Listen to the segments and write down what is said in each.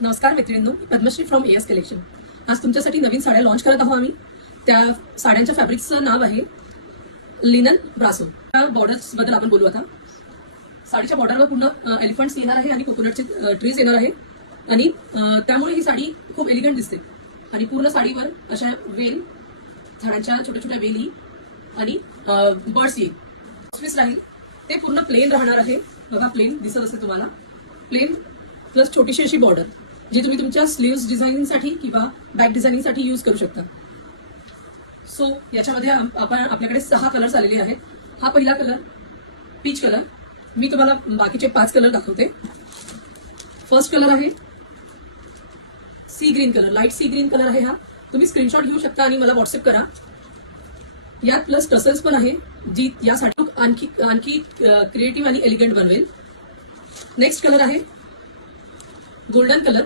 नमस्कार मैत्रिणींनो, Padmashri from as collection. आज तुमच्यासाठी नवीन साड्या लॉन्च करत आहोत आम्ही। त्या साड्यांच्या फॅब्रिक्सचं नाव आहे लिनन ब्रासो। त्या बॉर्डर्स बद्दल आपण बोलू आता। साडीच्या बॉर्डरवर पूर्ण एलिफंट्स येणार आहे आणि कोकोनटचे ट्रीज येणार आहे आणि त्यामुळे ही साडी खूप एलिगंट दिसते आणि पूर्ण साडीवर अशा वेल, झाडांच्या छोट्या छोट्या वेली आणि बर्ड्स येईल। स्विस राहील ते पूर्ण प्लेन राहणार आहे। बघा, प्लेन दिसत असेल तुम्हाला, प्लेन प्लस छोटीशी अशी बॉर्डर जी तुम्ही तुमच्या स्लीव्स डिझायनिंगसाठी किंवा बॅक डिझायनिंगसाठी यूज करू शकता। सो याच्यामध्ये आपल्याकडे 6 कलर्स आलेले आहेत। हा पहिला कलर पीच कलर, मी तुम्हाला बाकीचे 5 कलर दाखवते। फर्स्ट कलर आहे sea green colour, light sea green colour आहे हा। तुम्ही स्क्रीनशॉट घेऊ शकता आणि मला व्हॉट्सअप करा। यात प्लस टसल्स पण आहे जी यासाठी आणखी क्रिएटिव्ह आणि एलिगंट बनवेल। नेक्स्ट कलर आहे गोल्डन कलर,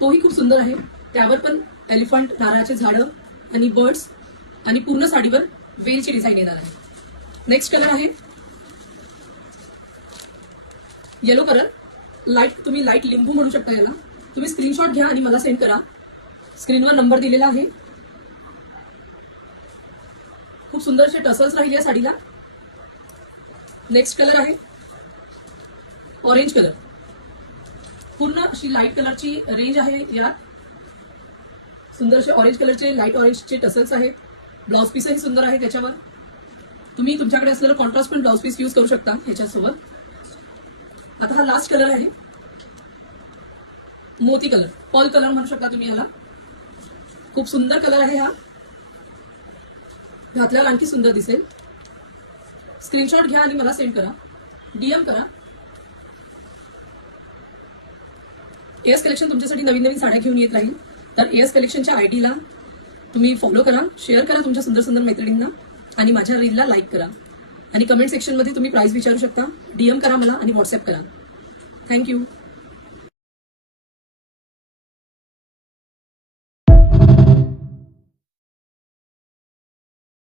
तोही खूप सुंदर आहे। त्यावर पण एलिफंट, नारळाचे झाडं आणि बर्ड्स आणि पूर्ण साडीवर वेलची डिझाईन येणार आहे। नेक्स्ट कलर आहे येलो कलर, तुम्ही लाईट लिंबू म्हणू शकता याला। तुम्ही स्क्रीनशॉट घ्या आणि मला सेंड करा। स्क्रीनवर नंबर दिलेला आहे। खूप सुंदर असे टसल्स राहील या साडीला। नेक्स्ट कलर आहे ऑरेंज कलर, पूर्ण अशी लाईट कलरची रेंज आहे यात। सुंदर असे ऑरेंज कलरचे, लाईट ऑरेंजचे टसल्स आहेत। ब्लाउज पीसही सुंदर आहे त्याच्यावर। तुम्ही तुमच्याकडे असलेलं कॉन्ट्रास्ट पण ब्लाउज पीस यूज करू शकता ह्याच्यासोबत। आता हा लास्ट कलर आहे मोती कलर, पर्ल कलर म्हणू शकता तुम्ही याला। खूप सुंदर कलर आहे हा, घातल्यावर आणखी सुंदर दिसेल। स्क्रीनशॉट घ्या आणि मला सेंड करा, डीएम करा। एएस कलेक्शन तुमच्यासाठी नवीन नवीन साड्या घेऊन येत राहील। तर एएस कलेक्शनच्या आयडीला तुम्ही फॉलो करा, शेअर करा तुमच्या सुंदर सुंदर मैत्रिणींना आणि माझ्या रीलला लाईक करा आणि कमेंट सेक्शनमध्ये तुम्ही प्राइस विचारू शकता। डीएम करा मला आणि व्हॉट्सअप करा। थँक्यू।